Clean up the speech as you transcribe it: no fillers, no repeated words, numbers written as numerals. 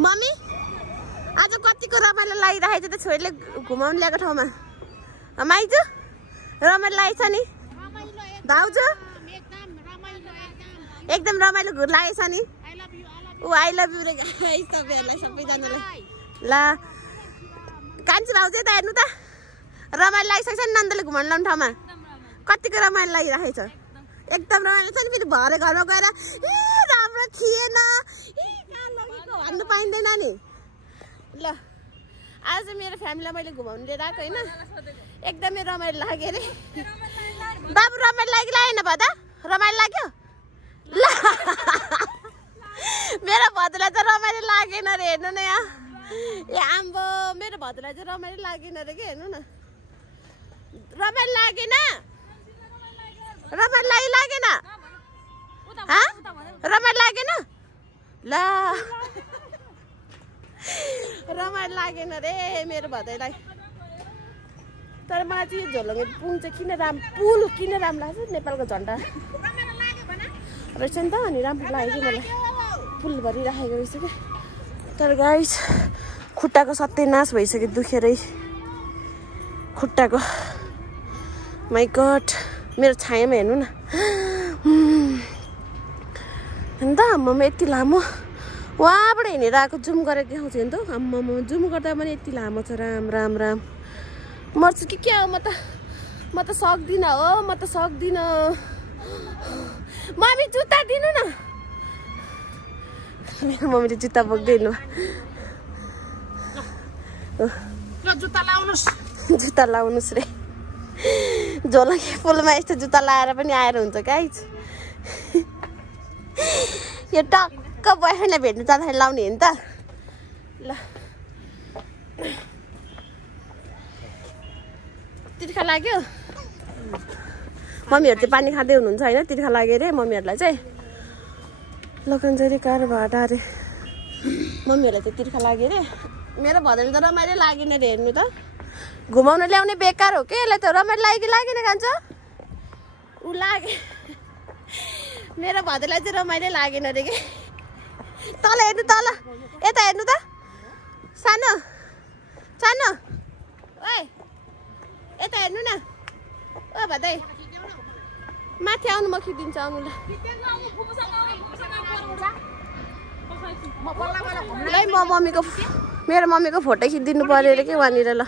mummy आज कतिको रमाइलो लागिरहेको छ त छोरीले घुमाउनु ल्याएको ठाउँमा माइजू रमाइलो लागेछ नि भाउजू एकदम रमाइलो घुर लागेछ नि ऊ आई लभ यु रे गाइस सबैहरुलाई सबैजनाले ल कान्छी भाउजू त हेर्नु त रमाइलो लागिसक्छ नि नन्दले घुमाउनु लाउने ठाउँमा कतिको रमाइलो लागिरहेछ एकदम रमाइलो छ नि फेरि भरे घरमा गएर ए राम्रो थिएन ए कहाँ लगेको भन्नु पाइँदैन नि ल आज मेरो फ्यामिलीलाई मैले घुमाउनु लिएर आएको हैन एकदमै रमाइलो लाग्यो रे बाबु रमाइलो लागेन भदा रमाइलो लाग्यो ल मेरो भदुलाई त रमाइलो लागेन रे हेर्नु न यहाँ ए आम्बो मेरो भदुलाई चाहिँ रमाइलो लागेन रे के हेर्नु न रमाइलो लागेन रमाइलो लागेन रमाइलो लागेन ल रमाइलो लागेन रे मेरो भदैलाई तर मलाई चाहिँ झोलुङ्गे पुल चाहिँ पुल किन राम्रो लाग्छ नेपालको झन्डा रहेछ नि त अनि राम्रो लाग्यो कि मलाई पुल भरिराखेको रहेछ कि तर गाइस खुट्टाको सत्यानाश भइसक्यो दुखेरै खुट्टाको माइ गड मेरो छायामा हेर्नु न अन्त आम्मामा यति लामो वहाँबाट हिँडेर आएको जुम गरेर देखाउँछ नि त आम्मामा जुम गर्दा पनि यति लामो छ राम राम राम मर्छु कि क्या हो म त सक्दिनँ हो म त सक्दिनँ मम्मी जुत्ता दिनु न मेरो मम्मीले जुत्ता बोक्दैन जुत्ता लाउनुस् रे झोलुङ्गे पुलमा यस्तो जुत्ता लाएर पनि आएर हुन्छ गाइस यो टक्क बोयफ्रेन्डलाई भेट्नु जाँदाखेरि लाउने हो नि त ल तिर्खा लाग्यो मम्मीहरू चाहिँ पानी खाँदै हुनुहुन्छ होइन तिर्खा लाग्यो अरे मम्मीहरूलाई चाहिँ लोकन्जरी कार भाडा अरे मम्मीहरूलाई चाहिँ तिर्खा लाग्यो अरे मेरो भदैले त रमाइलो लागेन अरे हेर्नु त घुमाउन ल्याउने बेकार हो कि यसलाई त रमाइलो लाग्यो कि लागेन खान्छ ऊ लागे मेरो भदैलाई चाहिँ रमाइलो लागेन अरे कि तल हेर्नु तल यता हेर्नु त सानो सानो ओए यता हेर्नु न ओ भदै माथि आउनु म खिचिदिन्छु आउनु ल म मम्मीको मेरो मम्मीको फोटो खिचिदिनु पर्यो अरे कि वहाँनिर ल